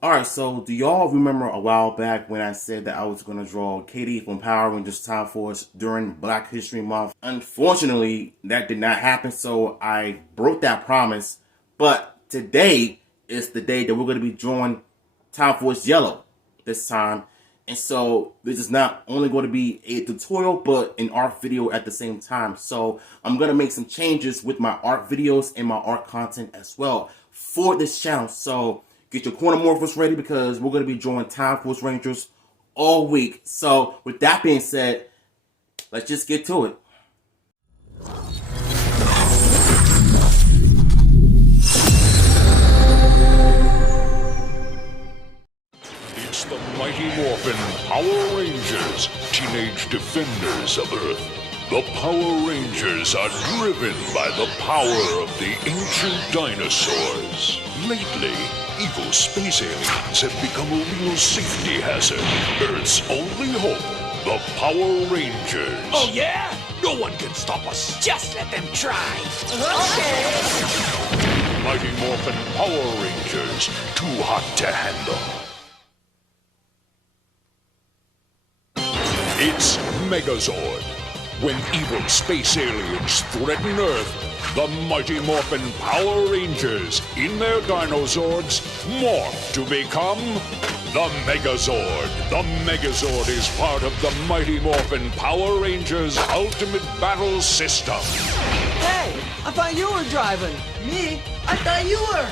Alright, so do y'all remember a while back when I said that I was going to draw Katie from Power Rangers Time Force during Black History Month? Unfortunately, that did not happen, so I broke that promise. But today is the day that we're going to be drawing Time Force Yellow this time. And so this is not only going to be a tutorial, but an art video at the same time. So I'm going to make some changes with my art videos and my art content as well for this channel. So get your corner morphers ready because we're going to be drawing Time Force Rangers all week. So with that being said, let's just get to it. It's the Mighty Morphin Power Rangers, Teenage Defenders of Earth. The Power Rangers are driven by the power of the ancient dinosaurs. Lately, evil space aliens have become a real safety hazard. Earth's only hope, the Power Rangers. Oh, yeah? No one can stop us. Just let them try. Mighty Morphin Power Rangers, too hot to handle. It's Megazord. When evil space aliens threaten Earth, the Mighty Morphin Power Rangers, in their Dinozords, morph to become the Megazord. The Megazord is part of the Mighty Morphin Power Rangers Ultimate Battle System. Hey, I thought you were driving. Me? I thought you were.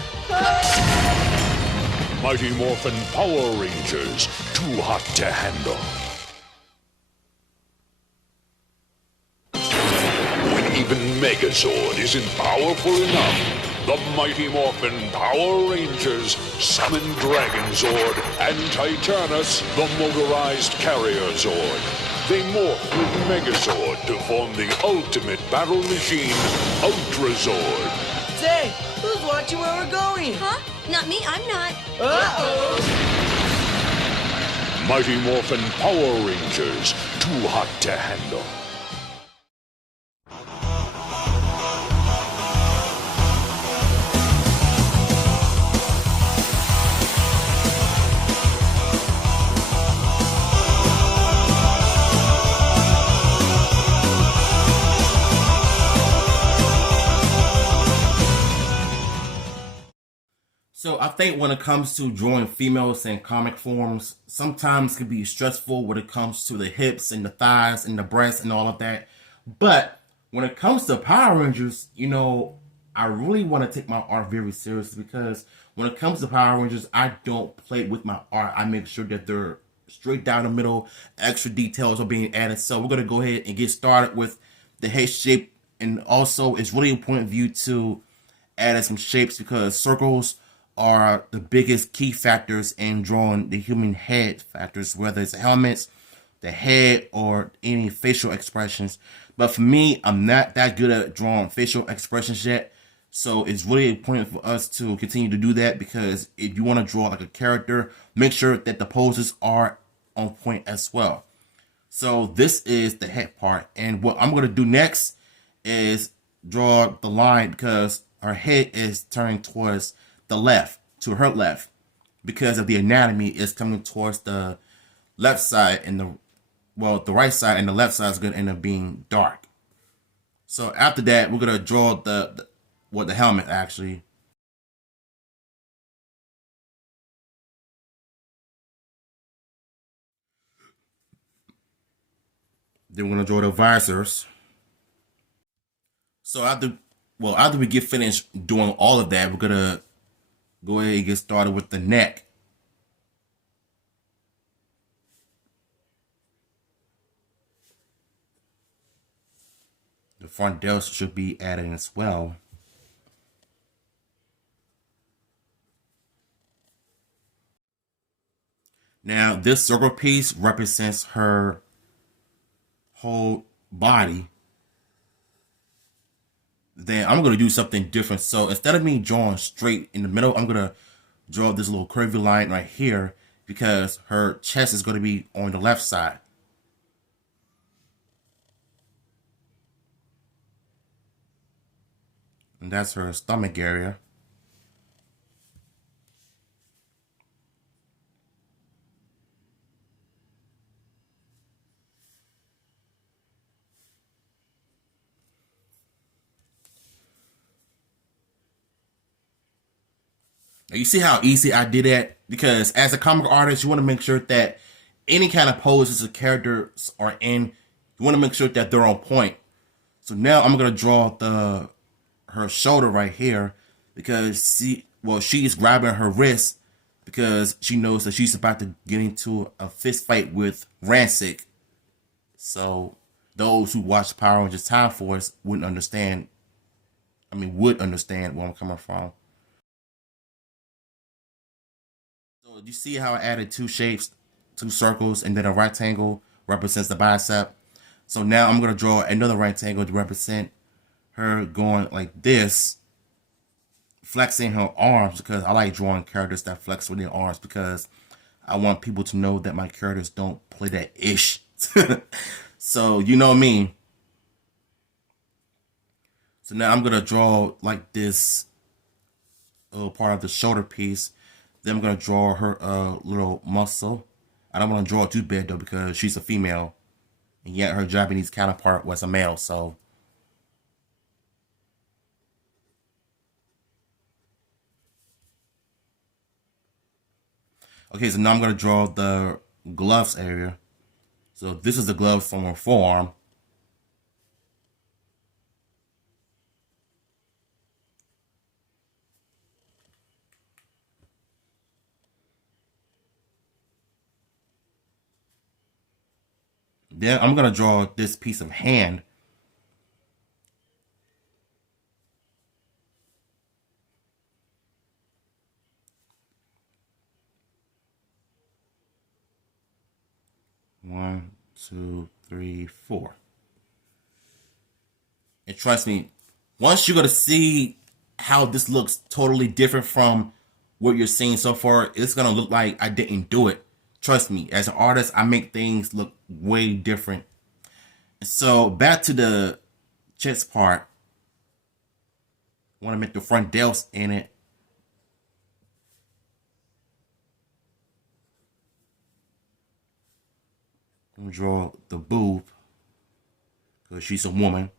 Mighty Morphin Power Rangers, too hot to handle. Even Megazord isn't powerful enough. The Mighty Morphin Power Rangers summon Dragonzord and Titanus, the motorized carrier Zord. They morph with Megazord to form the ultimate battle machine, Ultrazord. Say, who's watching where we're going? Huh? Not me, I'm not. Uh-oh. Mighty Morphin Power Rangers, too hot to handle. So I think when it comes to drawing females in comic forms, sometimes it can be stressful when it comes to the hips and the thighs and the breasts and all of that. But when it comes to Power Rangers, I really want to take my art very seriously because when it comes to Power Rangers, I don't play with my art. I make sure that they're straight down the middle, extra details are being added. So we're going to go ahead and get started with the head shape. And also, it's really important for you to add some shapes because circles are the biggest key factors in drawing the human head factors, whether it's helmets, the head, or any facial expressions. But for me, I'm not that good at drawing facial expressions yet. So it's really important for us to continue to do that because if you want to draw like a character, make sure that the poses are on point as well. So this is the head part. And what I'm going to do next is draw the line because her head is turning towards the left, to her left, because of the anatomy is coming towards the left side and the right side and the left side is going to end up being dark. So after that, we're going to draw the helmet actually. Then we're going to draw the visors. So after we get finished doing all of that, we're going to go ahead and get started with the neck. The front delts should be added as well. Now, this circle piece represents her whole body. Then I'm going to do something different. So instead of me drawing straight in the middle, I'm going to draw this little curvy line right here because her chest is going to be on the left side. And that's her stomach area. Now, you see how easy I did that? Because as a comic artist, you want to make sure that any kind of poses the characters are in, you want to make sure that they're on point. So now I'm gonna draw her shoulder right here because she's grabbing her wrist because she knows that she's about to get into a fist fight with Ransik. So those who watch Power Rangers Time Force would understand where I'm coming from. So you see how I added two shapes, two circles, and then a rectangle represents the bicep. So now I'm going to draw another rectangle to represent her going like this, flexing her arms, because I like drawing characters that flex with their arms because I want people to know that my characters don't play that ish. So, you know me. So now I'm going to draw like this little part of the shoulder piece. Then I'm going to draw her little muscle. I don't want to draw it too big though because she's a female. And yet her Japanese counterpart was a male, so. Okay, so now I'm going to draw the gloves area. So this is the gloves from her forearm. Then I'm going to draw this piece of hand. One, two, three, four. And trust me, once you're going to see how this looks totally different from what you're seeing so far, it's going to look like I didn't do it. Trust me, as an artist, I make things look way different. So back to the chest part. I want to make the front delts in it. I'm going to draw the boob because she's a woman.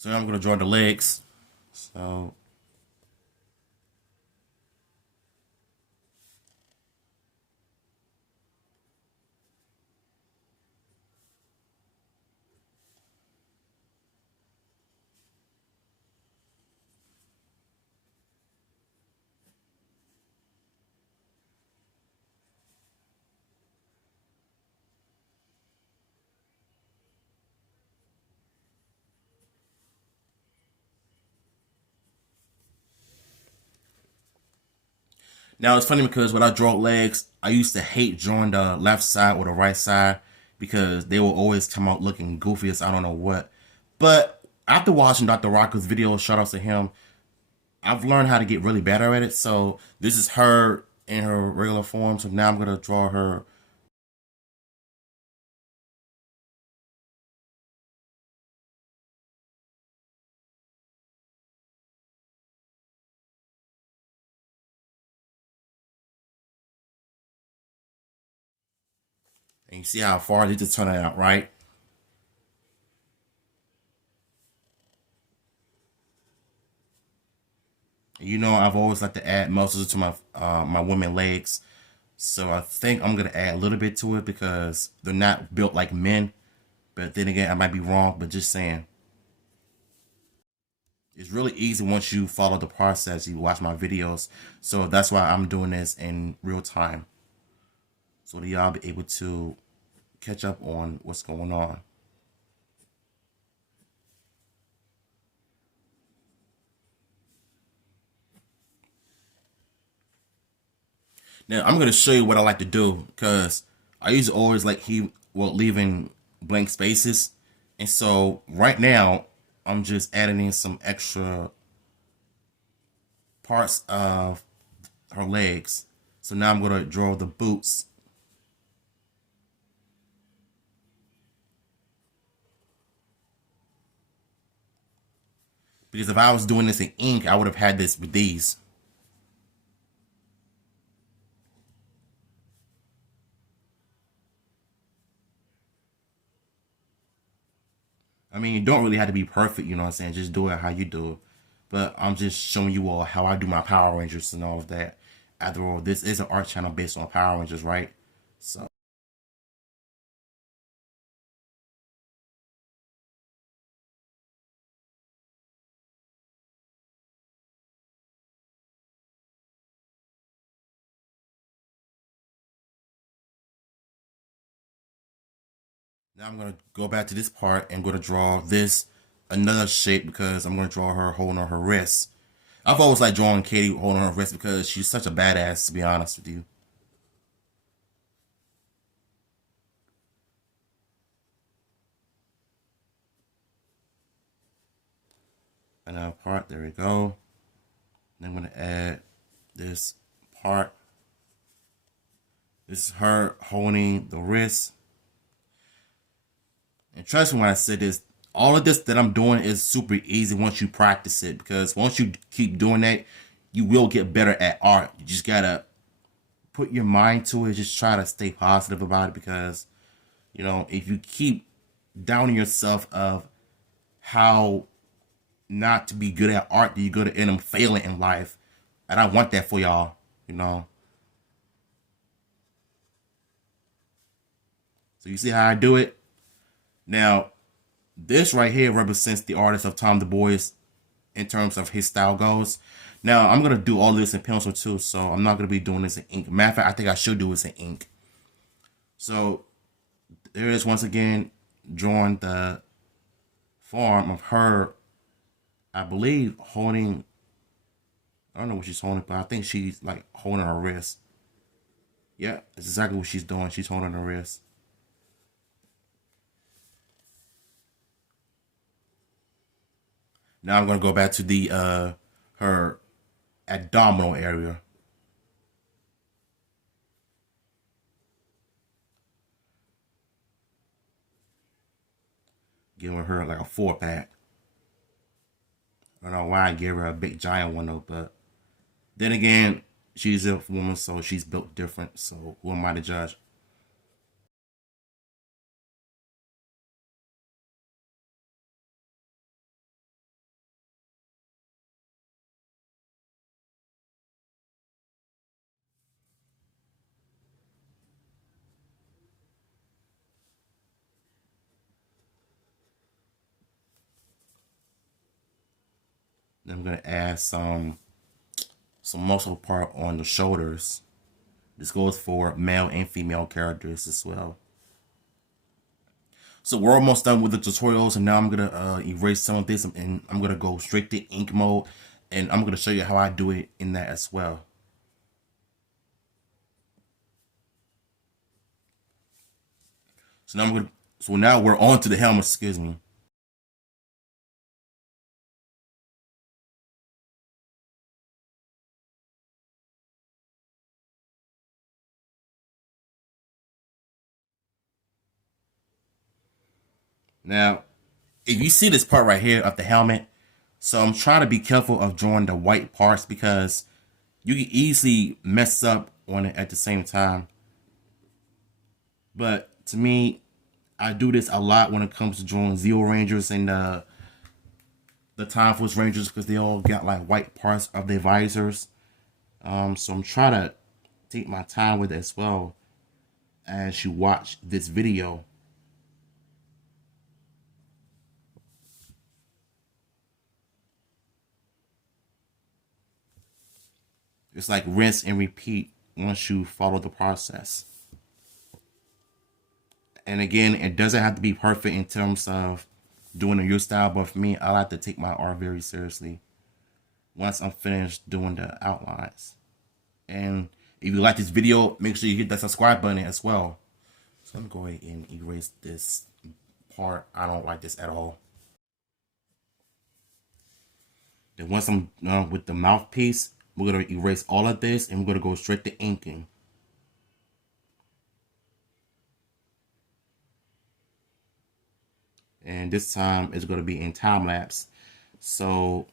So now I'm going to draw the legs. So now it's funny because when I draw legs, I used to hate drawing the left side or the right side because they will always come out looking goofy as I don't know what. But after watching Dr. Rocker's video, shout out to him, I've learned how to get really better at it. So this is her in her regular form. So now I'm going to draw her. And you see how far they just turn it out, right? You know, I've always liked to add muscles to my my women legs. So I think I'm going to add a little bit to it because they're not built like men. But then again, I might be wrong, but just saying. It's really easy once you follow the process, you watch my videos. So that's why I'm doing this in real time. So that y'all be able to catch up on what's going on. Now I'm gonna show you what I like to do because I used to always like leaving blank spaces, and so right now I'm just adding in some extra parts of her legs. So now I'm gonna draw the boots. Because if I was doing this in ink, I would have had this with these. I mean, you don't really have to be perfect, you know what I'm saying? Just do it how you do it. But I'm just showing you all how I do my Power Rangers and all of that. After all, this is an art channel based on Power Rangers, right? So. Now I'm going to go back to this part and go to draw this another shape because I'm going to draw her holding on her wrist. I've always liked drawing Katie holding her wrist because she's such a badass, to be honest with you. Another part, there we go. Then I'm going to add this part. This is her holding the wrist. And trust me when I said this, all of this that I'm doing is super easy once you practice it. Because once you keep doing that, you will get better at art. You just gotta put your mind to it. Just try to stay positive about it. Because, you know, if you keep downing yourself of how not to be good at art, you're gonna end up failing in life. And I want that for y'all, you know. So you see how I do it? Now, this right here represents the artist of Tom Du Bois in terms of his style goes. Now, I'm going to do all this in pencil too, so I'm not going to be doing this in ink. Matter of fact, I think I should do this in ink. So, there it is once again, drawing the form of her, I believe, holding, I don't know what she's holding, but I think she's like holding her wrist. Yeah, that's exactly what she's doing. She's holding her wrist. Now I'm going to go back to the her abdominal area. Giving her like a 4-pack. I don't know why I gave her a big giant one though, but then again, she's a woman, so she's built different. So who am I to judge? Then I'm gonna add some muscle part on the shoulders. This goes for male and female characters as well. So we're almost done with the tutorials, and now I'm gonna erase some of this, and I'm gonna go straight to ink mode, and I'm gonna show you how I do it in that as well. So now we're on to the helmet. Excuse me. Now, if you see this part right here of the helmet, so I'm trying to be careful of drawing the white parts because you can easily mess up on it at the same time. But to me, I do this a lot when it comes to drawing Zeo Rangers and the Time Force Rangers because they all got like white parts of their visors. So I'm trying to take my time with it as well as you watch this video. It's like rinse and repeat once you follow the process. And again, it doesn't have to be perfect in terms of doing a your style, but for me, I like to take my art very seriously once I'm finished doing the outlines. And if you like this video, make sure you hit that subscribe button as well. So I'm going to go ahead and erase this part. I don't like this at all. Then once I'm done with the mouthpiece, we're going to erase all of this and we're going to go straight to inking. And this time it's going to be in time lapse. So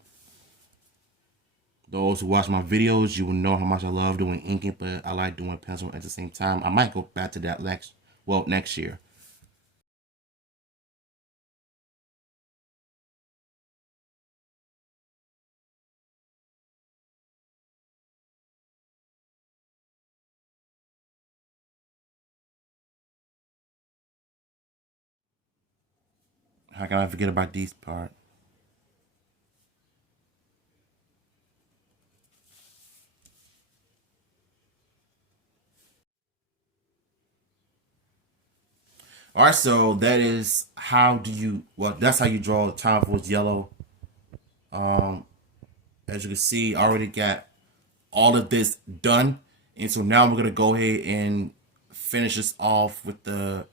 those who watch my videos, you will know how much I love doing inking, but I like doing pencil at the same time. I might go back to that next year. How can I forget about these part? All right, so that is that's how you draw Time Force Yellow. As you can see, I already got all of this done. And so now we're going to go ahead and finish this off with the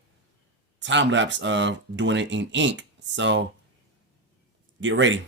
time lapse of doing it in ink. So get ready.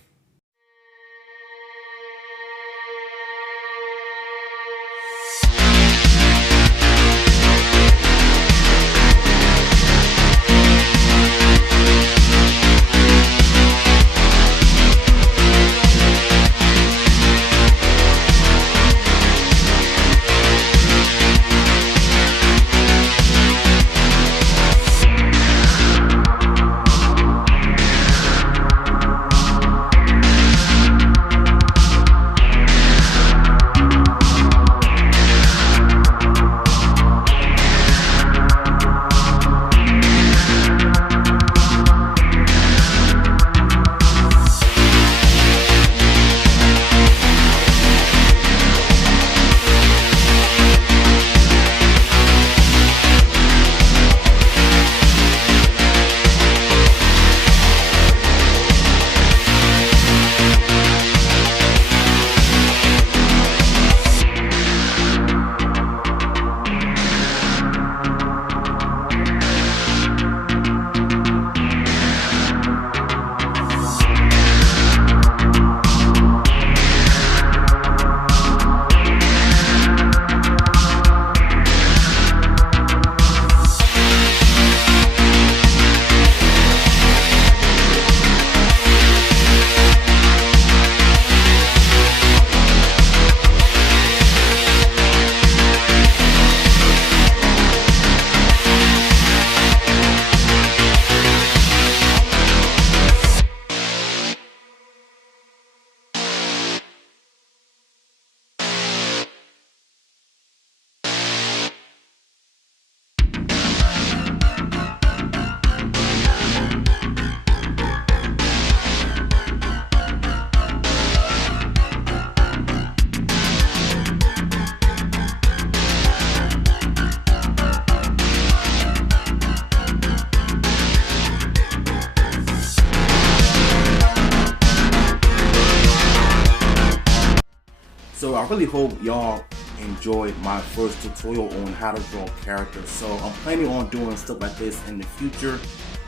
So I really hope y'all enjoyed my first tutorial on how to draw characters. So I'm planning on doing stuff like this in the future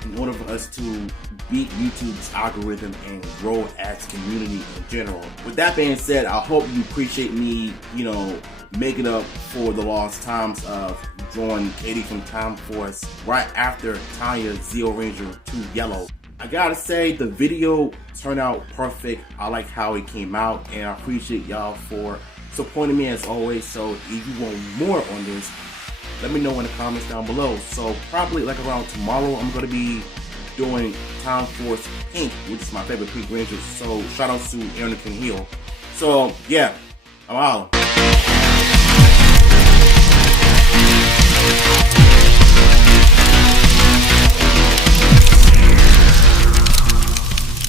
in order for us to beat YouTube's algorithm and grow as a community in general. With that being said, I hope you appreciate me, making up for the lost times of drawing Katie from Time Force right after Tanya Zeo Ranger 2 Yellow. I gotta say, the video turned out perfect. I like how it came out, and I appreciate y'all for supporting me as always. So if you want more on this, let me know in the comments down below. So probably like around tomorrow, I'm gonna be doing Time Force Pink, which is my favorite Pink Ranger. So shout out to Aaron Hill. So yeah, I'm out.